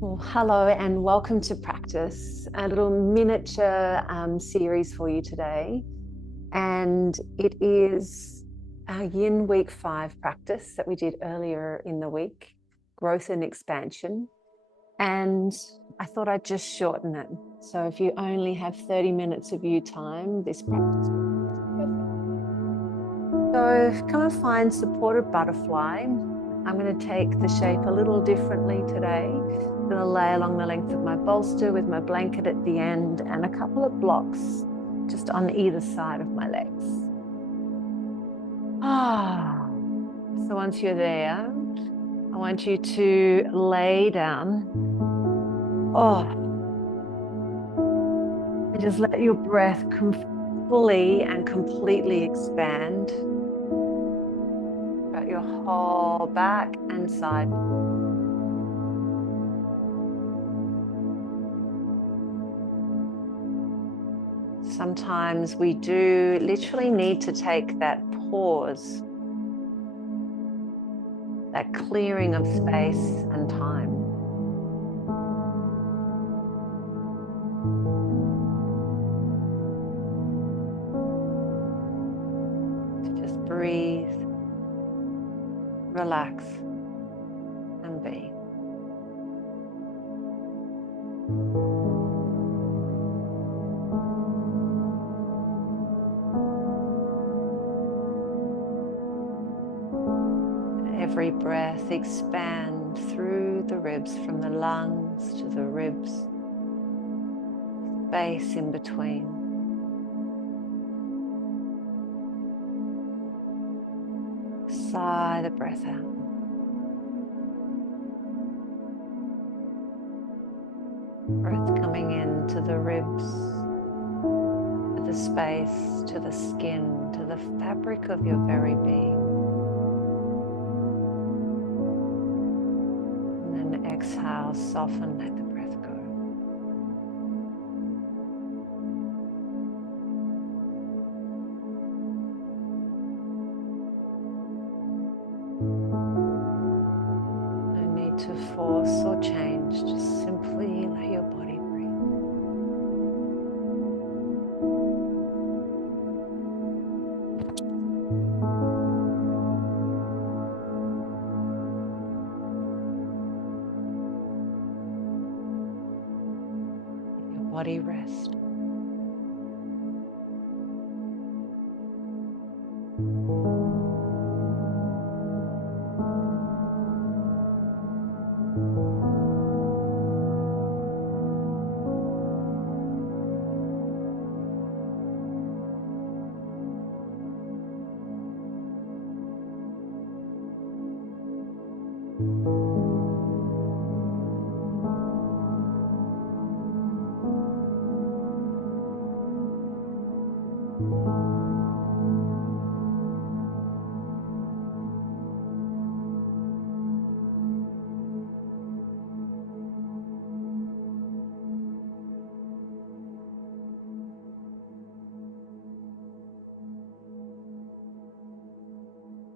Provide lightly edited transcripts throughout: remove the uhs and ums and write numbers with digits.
Well, hello and welcome to practice, a little miniature series for you today. And it is our Yin Week 5 practice that we did earlier in the week, growth and expansion. And I thought I'd just shorten it. So if you only have 30 minutes of you time, this practice will be perfect. So come and find supported butterfly. I'm going to take the shape a little differently today. I'm going to lay along the length of my bolster with my blanket at the end and a couple of blocks just on either side of my legs. So once you're there, I want you to lay down. And just let your breath fully and completely expand throughout your whole back and side. Sometimes we do literally need to take that pause, that clearing of space and time. To just breathe, relax, and be. Every breath expand through the ribs, from the lungs to the ribs, space in between. Sigh the breath out. Breath coming into the ribs, to the space, to the skin, to the fabric of your very being. Exhale, soften, let the breath go. No need to force or change, just simply let your body breathe. Body rest.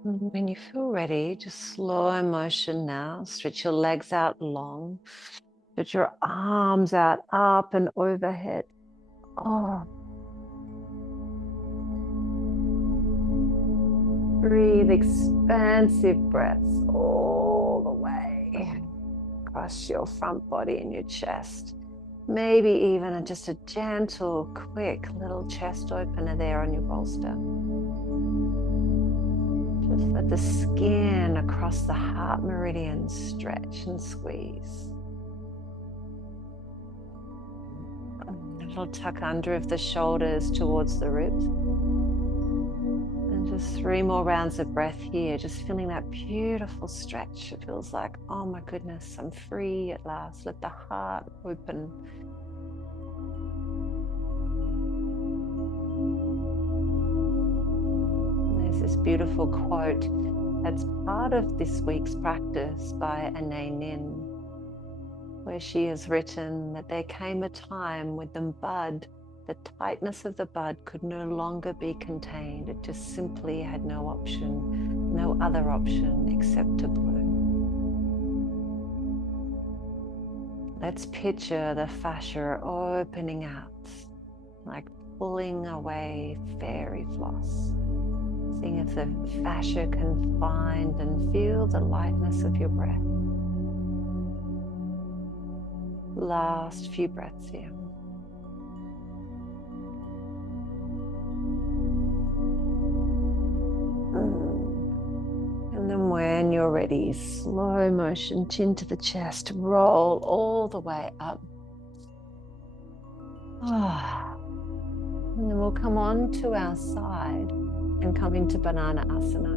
When you feel ready, just slow motion now. Stretch your legs out long. Stretch your arms out, up and overhead. Breathe expansive breaths all the way across your front body and your chest. Maybe even just a gentle, quick little chest opener there on your bolster. Just let the skin across the heart meridians stretch and squeeze. A little tuck under of the shoulders towards the ribs. And just 3 more rounds of breath here, just feeling that beautiful stretch. It feels like, oh my goodness, I'm free at last. Let the heart open. This beautiful quote that's part of this week's practice by Nin, where she has written that there came a time when the tightness of the bud could no longer be contained. It just simply had no option, no other option except to bloom. Let's picture the fascia opening out, like pulling away fairy floss. Seeing if the fascia can find and feel the lightness of your breath. Last few breaths here. And then when you're ready, slow motion, chin to the chest, roll all the way up. And then we'll come on to our side and come into Banana Asana.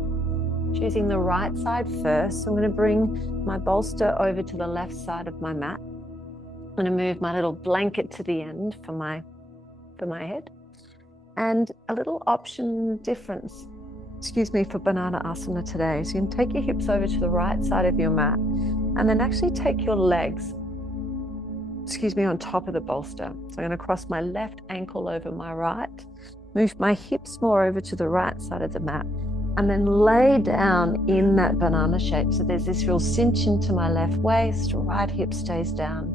Choosing the right side first. So I'm going to bring my bolster over to the left side of my mat. I'm going to move my little blanket to the end for my head. And a little option difference, for Banana Asana today. So you can take your hips over to the right side of your mat and then actually take your legs, on top of the bolster. So I'm going to cross my left ankle over my right, move my hips more over to the right side of the mat, and then lay down in that banana shape. So there's this real cinch into my left waist, right hip stays down,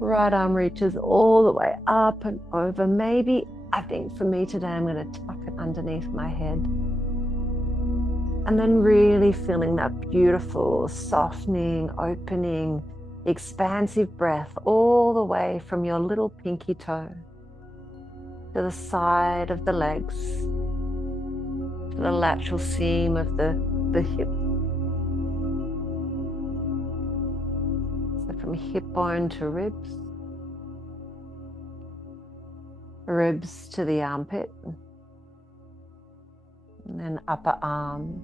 right arm reaches all the way up and over. Maybe, I think for me today, I'm going to tuck it underneath my head. And then really feeling that beautiful, softening, opening, expansive breath all the way from your little pinky toe to the side of the legs, to the lateral seam of the hip. So from hip bone to ribs, ribs to the armpit, and then upper arm.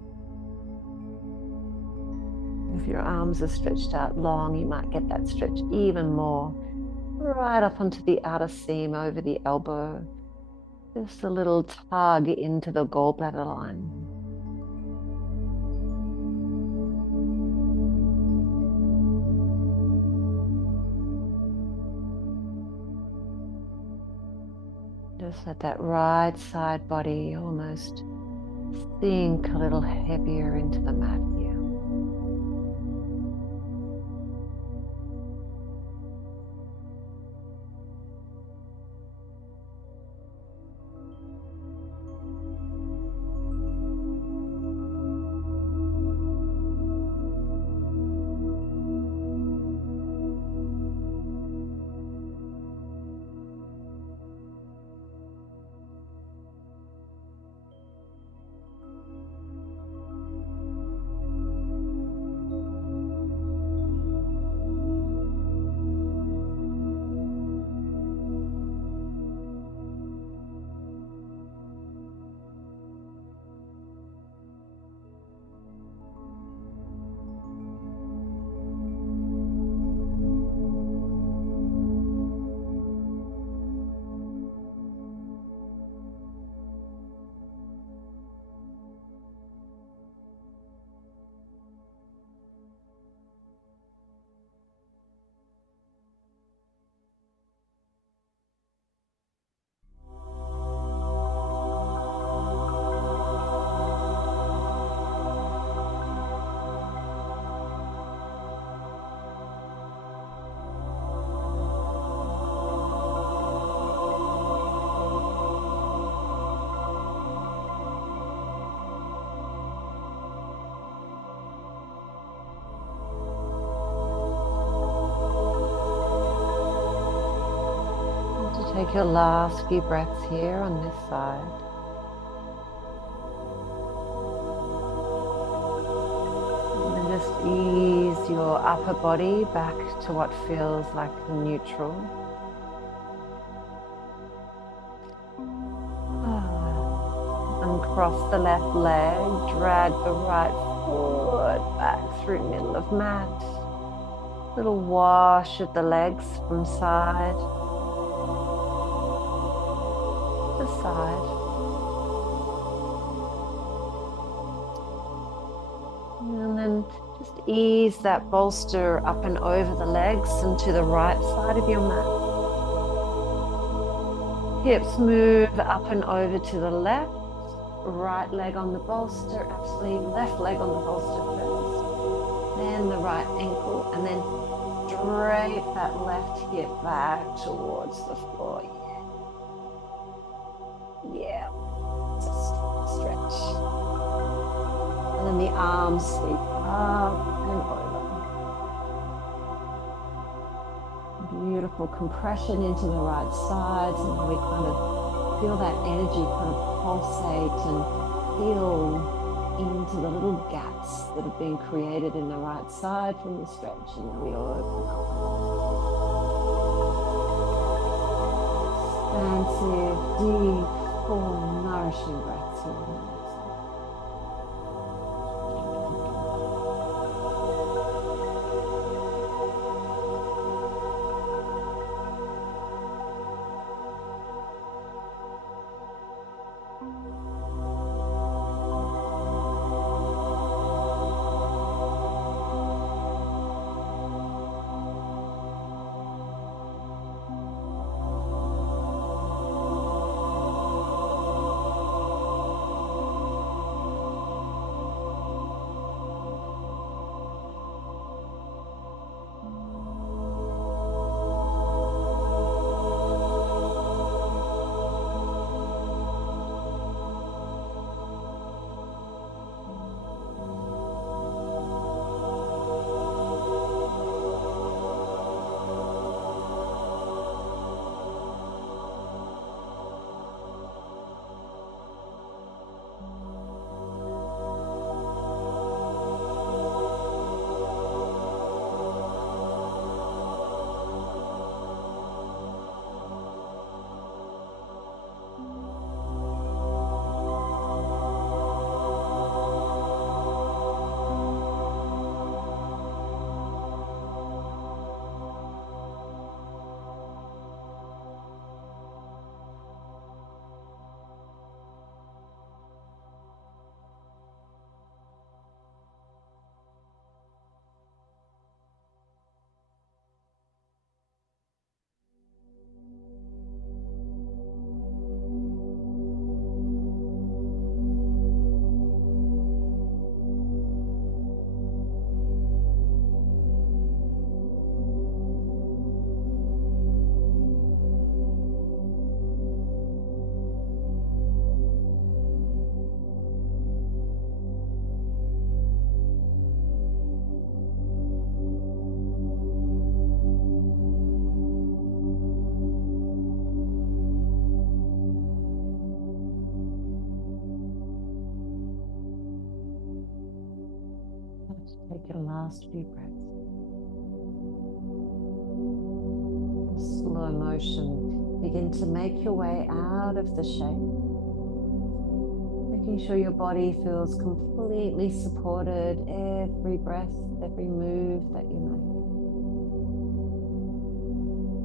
If your arms are stretched out long, you might get that stretch even more. Right up onto the outer seam over the elbow. Just a little tug into the gallbladder line. Just let that right side body almost sink a little heavier into the mat here. Take your last few breaths here on this side. And then just ease your upper body back to what feels like neutral. Uncross the left leg, drag the right foot back through middle of mat. Little wash of the legs from side side. And then just ease that bolster up and over the legs and to the right side of your mat. Hips move up and over to the left. Right leg on the bolster, actually left leg on the bolster first. Then the right ankle, and then scrape that left hip back towards the floor. Yeah. Just stretch. And then the arms sweep up and over. Beautiful compression into the right sides, and we kind of feel that energy kind of pulsate and feel into the little gaps that have been created in the right side from the stretch, and then we open up. Expansive, deep, full, nourishing breaths here. Take your last few breaths. Slow motion. Begin to make your way out of the shape. Making sure your body feels completely supported every breath, every move that you make.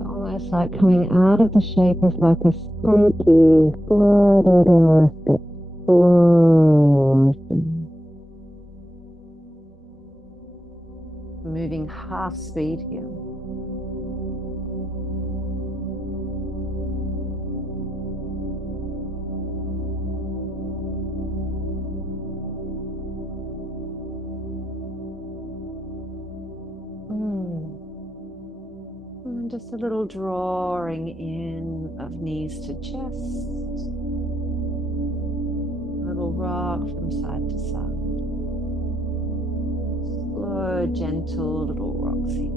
Almost like coming out of the shape of like a squeaky, slow moving half speed here. And just a little drawing in of knees to chest. A little rock from side to side. Slow, gentle little rocks in.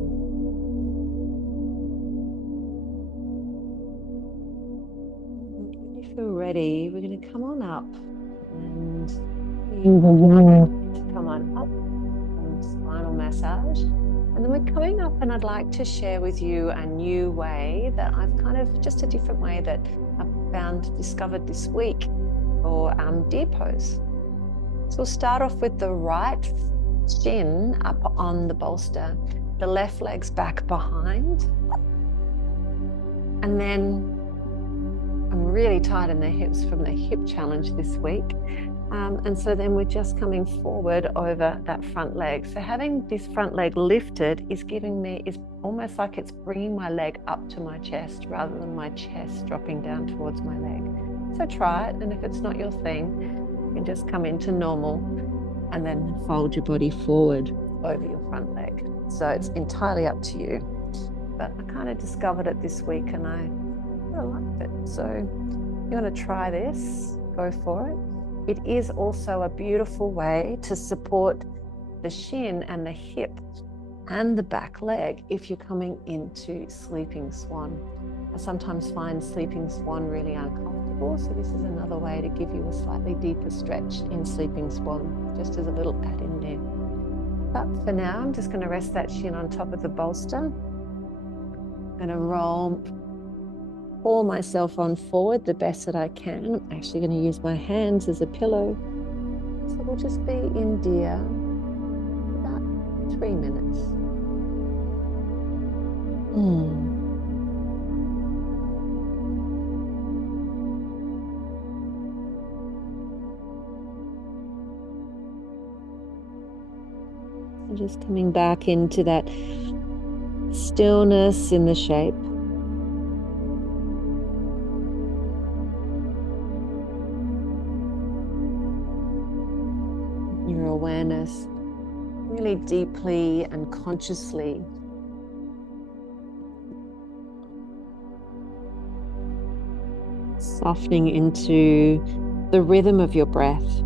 When you feel ready, we're going to come on up and use a yang to come on up and spinal massage. And then we're coming up, and I'd like to share with you a new way that I've kind of, just a different way that I've discovered this week for deer pose. So we'll start off with the right shin up on the bolster, the left leg's back behind. And then I'm really tight in the hips from the hip challenge this week. And so then we're just coming forward over that front leg. So having this front leg lifted is almost like it's bringing my leg up to my chest rather than my chest dropping down towards my leg. So try it, and if it's not your thing, you can just come into normal and then fold your body forward over your front leg. So it's entirely up to you. But I kind of discovered it this week and I liked it. So if you want to try this, go for it. It is also a beautiful way to support the shin and the hip and the back leg if you're coming into sleeping swan. I sometimes find sleeping swan really uncomfortable, so this is another way to give you a slightly deeper stretch in sleeping swan, just as a little add in there. But for now, I'm just going to rest that shin on top of the bolster. I'm going to pull myself on forward the best that I can. I'm actually going to use my hands as a pillow. So we'll just be in deer about 3 minutes. Just coming back into that stillness in the shape. Your awareness really deeply and consciously softening into the rhythm of your breath.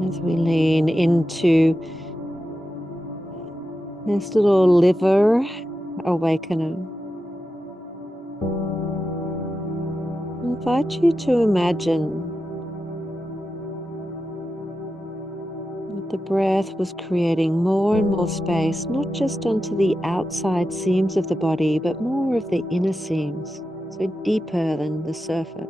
As we lean into this little liver awakener, I invite you to imagine that the breath was creating more and more space, not just onto the outside seams of the body, but more of the inner seams, so deeper than the surface.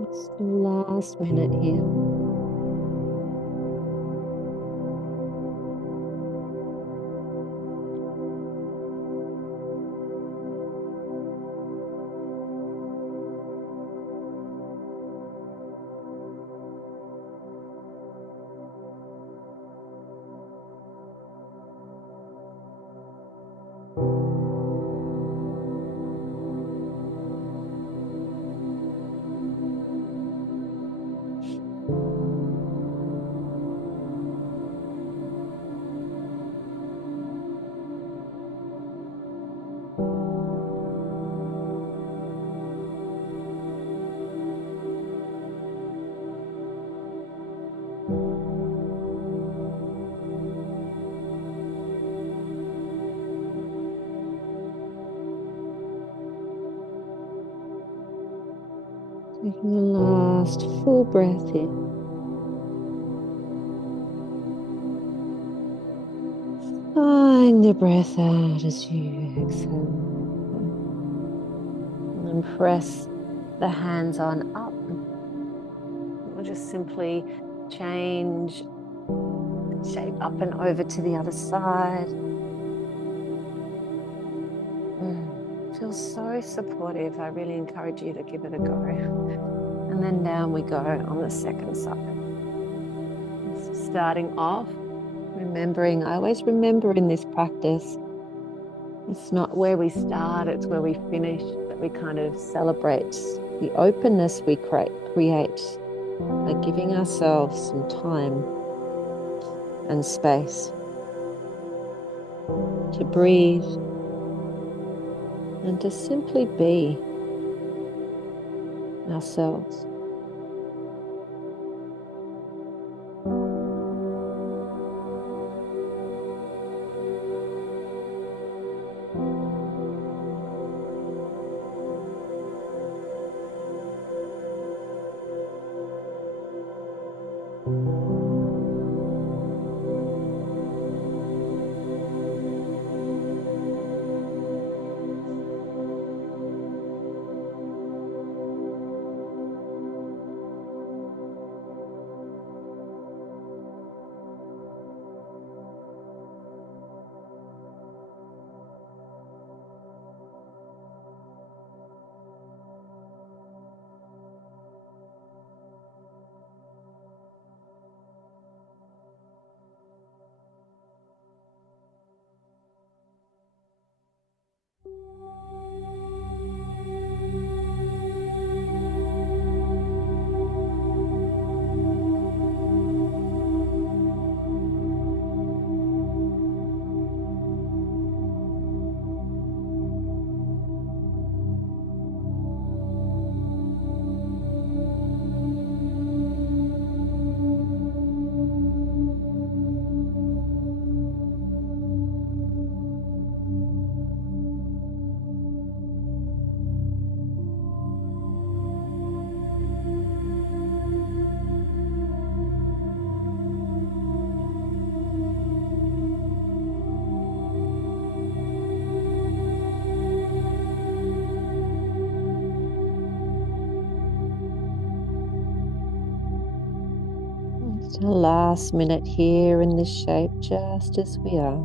It's the last minute here. Taking a last full breath here. Sighing the breath out as you exhale. and press the hands on up. We'll just simply change shape up and over to the other side. Feels so supportive. I really encourage you to give it a go. And then down we go on the second side. So starting off, remembering, I always remember in this practice, it's not where we start, it's where we finish, that we kind of celebrate the openness we create by giving ourselves some time and space to breathe and to simply be ourselves. Just a last minute here in this shape, just as we are.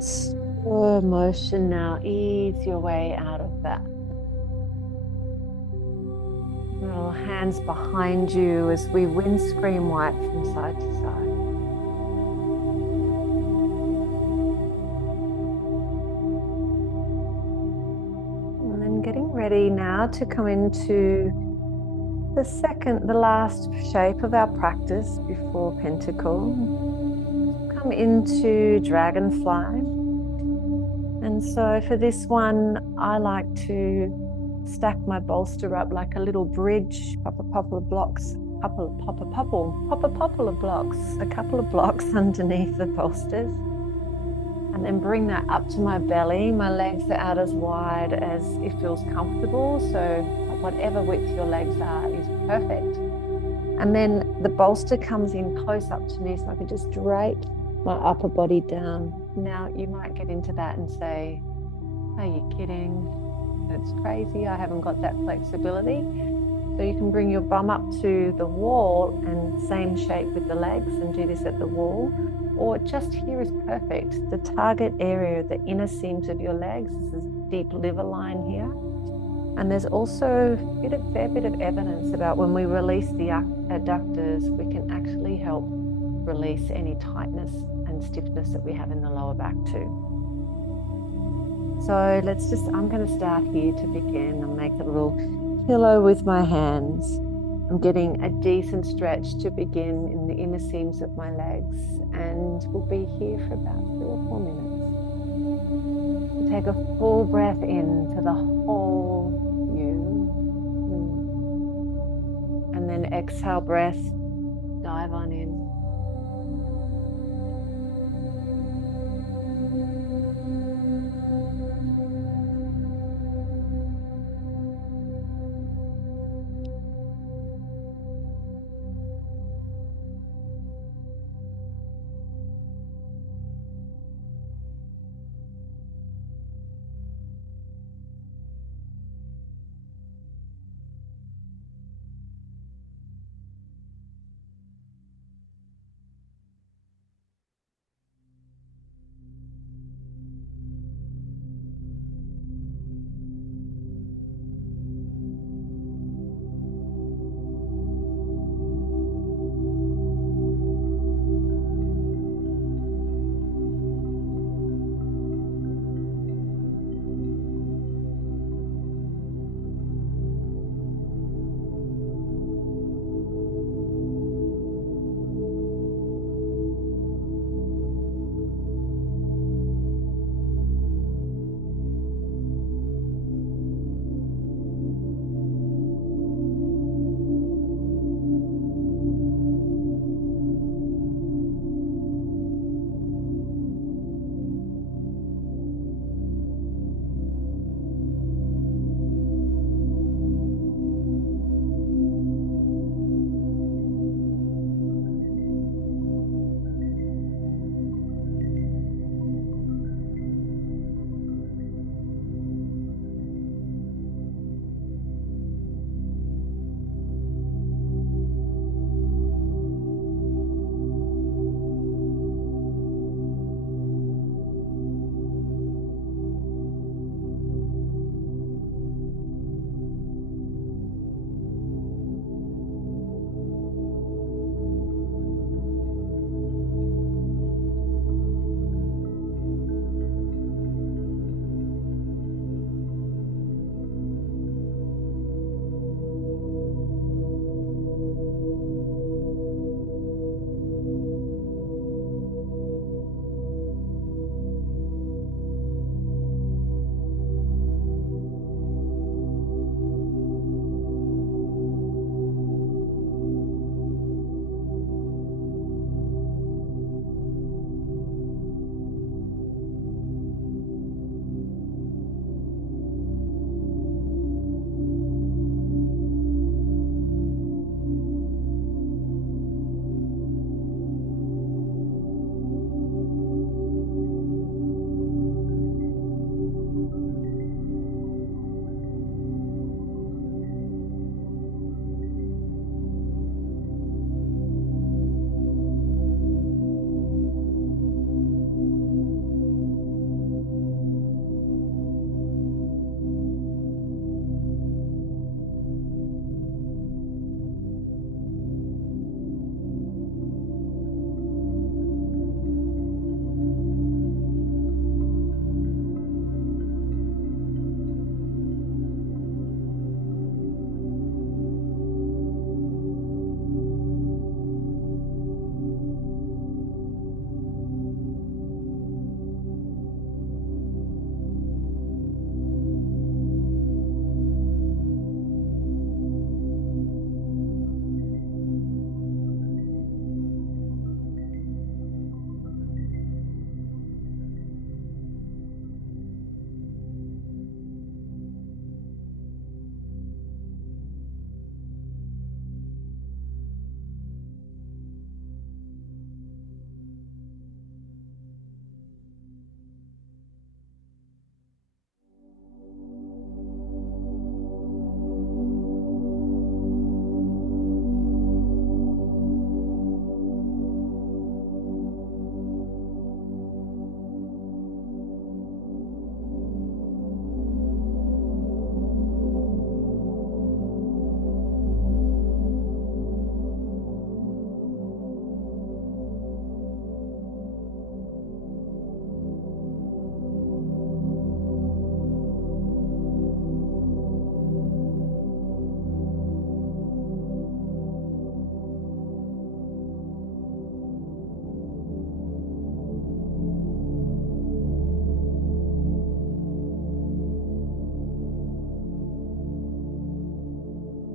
Slow motion now, ease your way out of that. Little hands behind you as we windscreen wipe from side to side. And then getting ready now to come into the last shape of our practice before pentacle. Come into dragonfly. And so for this one, I like to stack my bolster up like a little bridge, pop a couple of blocks underneath the bolsters. And then bring that up to my belly. My legs are out as wide as it feels comfortable. So whatever width your legs are is perfect. And then the bolster comes in close up to me so I can just drape my upper body down. Now you might get into that and say, are you kidding? It's crazy, I haven't got that flexibility. So you can bring your bum up to the wall and same shape with the legs and do this at the wall, or just here is perfect. The target area, the inner seams of your legs, this is deep liver line here. And there's also a fair bit of evidence about when we release the adductors, we can actually help release any tightness and stiffness that we have in the lower back too. So I'm going to start here to begin. I'll make a little pillow with my hands. I'm getting a decent stretch to begin in the inner seams of my legs, and we'll be here for about 3 or 4 minutes. We'll take a full breath into the whole you. And then exhale breath, dive on in.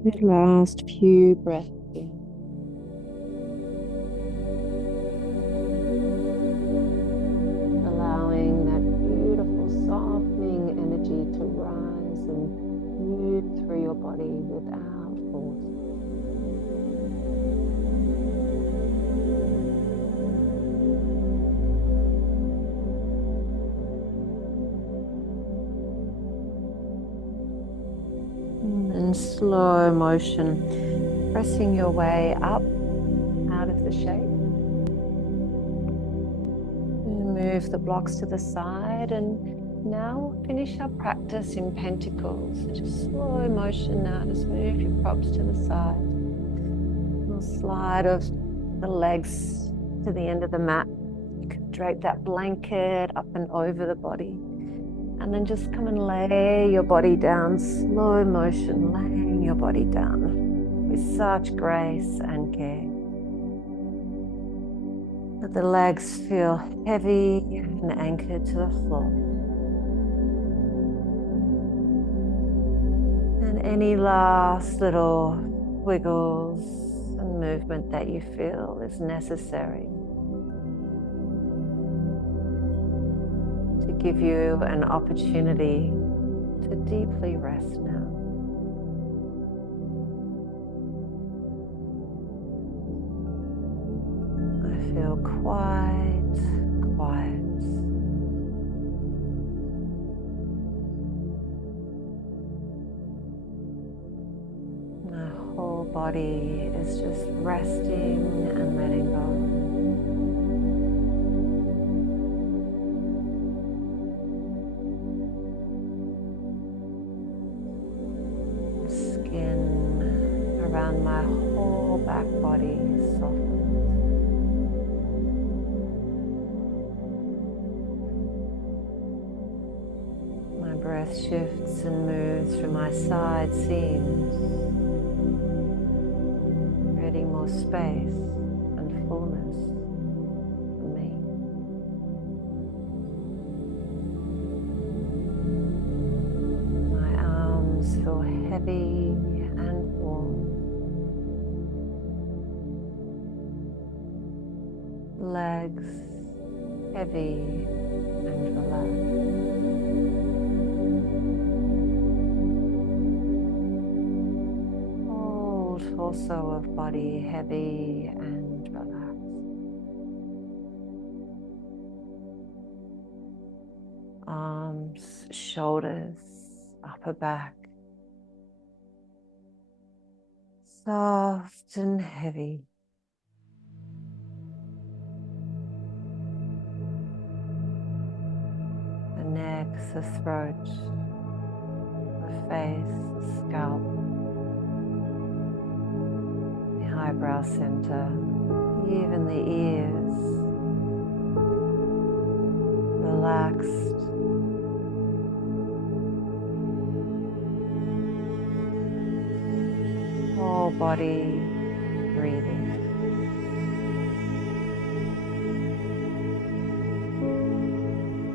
Good last few breaths in. Allowing that beautiful softening energy to rise and move through your body without force. In slow motion, pressing your way up out of the shape. And move the blocks to the side, and now finish our practice in pentacles. So just slow motion now, just move your props to the side. A little slide of the legs to the end of the mat. You can drape that blanket up and over the body. And then just come and lay your body down, slow motion, laying your body down with such grace and care. Let the legs feel heavy and anchored to the floor. And any last little wiggles and movement that you feel is necessary to give you an opportunity to deeply rest now. I feel quite quiet. My whole body is just resting and letting go. Skin around my whole back body softens. My breath shifts and moves through my side seams, creating more space and fullness for me. My arms feel heavy and warm. Legs heavy and relaxed. Whole torso of body heavy and relaxed. Arms, shoulders, upper back. Soft and heavy. The neck, the throat, the face, the scalp, the eyebrow center, even the ears. Relaxed. Whole body breathing.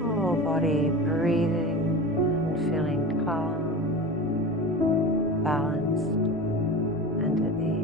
Whole body breathing and feeling calm, balanced, and at ease.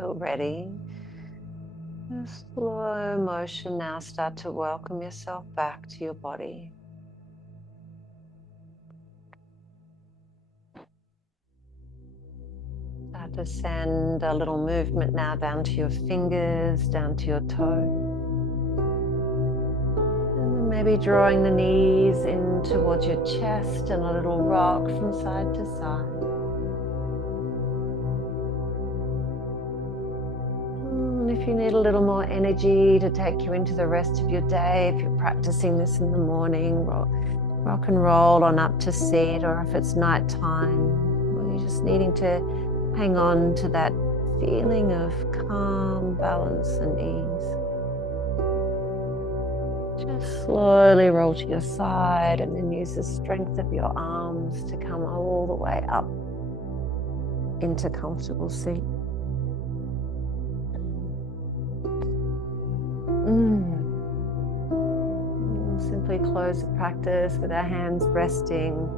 feel ready, in slow motion now start to welcome yourself back to your body. Start to send a little movement now down to your fingers, down to your toes. And then maybe drawing the knees in towards your chest and a little rock from side to side. And if you need a little more energy to take you into the rest of your day, if you're practicing this in the morning, rock and roll on up to seat, or if it's nighttime, or you're just needing to hang on to that feeling of calm, balance, and ease. Just slowly roll to your side and then use the strength of your arms to come all the way up into comfortable seat. Simply close the practice with our hands resting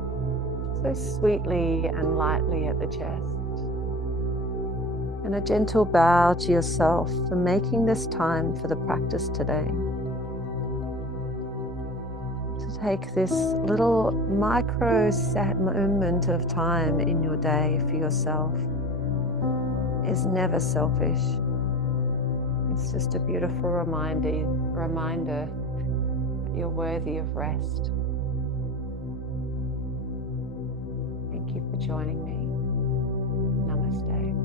so sweetly and lightly at the chest. And a gentle bow to yourself for making this time for the practice today. To take this little micro moment of time in your day for yourself is never selfish. It's just a beautiful reminder that you're worthy of rest. Thank you for joining me. Namaste.